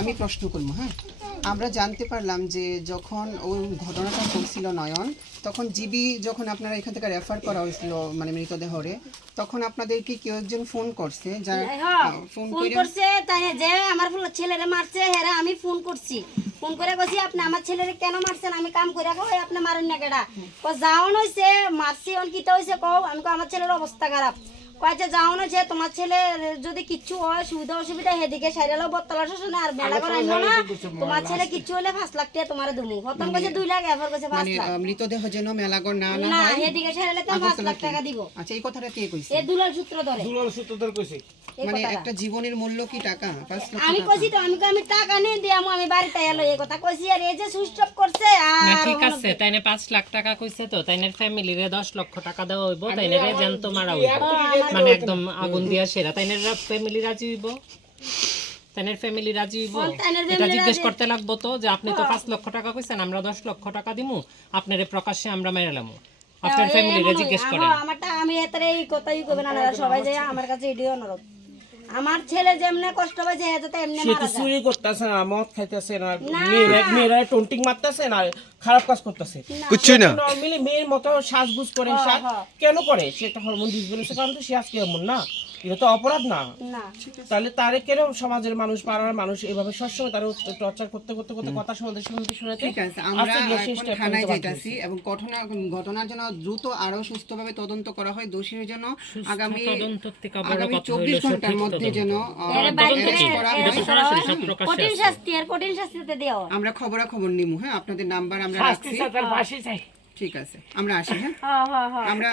আমি প্রশ্ন করব। হ্যাঁ, আমরা জানতে পারলাম যে যখন ওই ঘটনাটা ঘটছিল নয়ন, তখন জিবি যখন আপনারা এখান থেকে রেফার করা হয়েছিল মানে মৃতদেহরে, তখন আপনাদেরকে কেউ একজন ফোন করছে, যার ফোন করছে তাই যে আমার ছেলেরে মারছে হেরা আমি ফোন করছি, ফোন করে কইছি আপনি আমার ছেলেরে কেন মারছেন, আমি কাম করে খাওয়াই আপনি মারেন না কেডা, যাওন হইছে মারছি অন কিতা হইছে কও, আমি আমার ছেলের অবস্থা খারাপ, কয়েছে যাওন হইছে তোমার ছেলে যদি কিচ্ছু হয় সুবিধা অসুবিধা হেদিকে সাইরালো বত্তলা শাসনে আর বেলা করে আনলো না, তোমার ছেলে কিচ্ছু হলে 5 লাখ টাকা তোমারে দেবো, প্রথম কইছে 2 লাখ এরপর কইছে 5 লাখ, মৃতদেহ যেন মেলাগড় না না হেদিকে সাইরালে তো 5 লাখ টাকা দিব। আচ্ছা, এই কথাটা কে কইছে? এই দুলাল সূত্র ধরে কইছে। মানে একটা জীবনের মূল্য কি টাকা? 5 লাখ আমি কইছি তো আমি টাকা নেই দিয়ামু, আমি বাড়িতে এলো এই কথা কইছি, আর এই যে সুইচ অফ করছে না আর ঠিক আছে, তাইনে 5 লাখ টাকা কইছে তো তাইনের ফ্যামিলিরে 10 লক্ষ টাকা দেওয়া হইব, তাইনেরে জ্যান্ত মারা হইব, মানে একদম আগুন দিয়া সেরা, তাইনের ফ্যামিলি রাজি হইব, তাইনের ফ্যামিলি রাজি হইব। এটা জিজ্ঞেস করতে লাগবো তো যে আপনি তো 5 লক্ষ টাকা কইছেন, আমরা 10 লক্ষ টাকা দিমু, আপনারে প্রকাশ্যে আমরা মেরালামু, আপনার ফ্যামিলিরে জিজ্ঞেস করেন। আমারটা আমি এতরে এই কথাই কইবেন না, সবাই যায় আমার কাছে এডিও অনুরোধ, আমার ছেলে যেমনে কষ্ট পাইছে এত তো এমনি সে মারা তো যায় চুরি করতেছে না, মদ খাইতেছে না, মেয়েরা টোন্টিং মারতেছে না, খারাপ কাজ করতেছে কিচ্ছুই না। নরমালি মেয়ের মতো সাজগুজ করে কেন করে? সে একটা হরমোন ডিস বলেছে কারণ তো সে আজকে এমন না, এটা তো অপরাধ না। না তাহলে তারে কেন সমাজের মানুষ পাড়ার মানুষ এভাবে সবসময় তার টর্চার করতে করতে করতে কথা শুনতে শুনতে ঠিক আছে, আমরা এখন থানায় যাইতাছি এবং ঘটনার জন্য দ্রুত আরো সুস্থভাবে তদন্ত করা হয়, দোষীর জন্য আগামী তদন্ত থেকে বড় কথা 24 হইলো ঘন্টার সঠিক মধ্যে তদন্ত। যেন তদন্ত কি? এটা তো সরাসরি সব প্রকাশ্যে কঠিন আছে। শাস্তি আর কঠিন শাস্তিতে দেওয়া। আমরা খবরাখবর নিমু। হ্যাঁ, আপনাদের নাম্বার আমরা রাখছি। শাস্তি সাজার ফাঁসি চাই। ঠিক আছে, আমরা আসি। হ্যাঁ, হ্যাঁ আমরা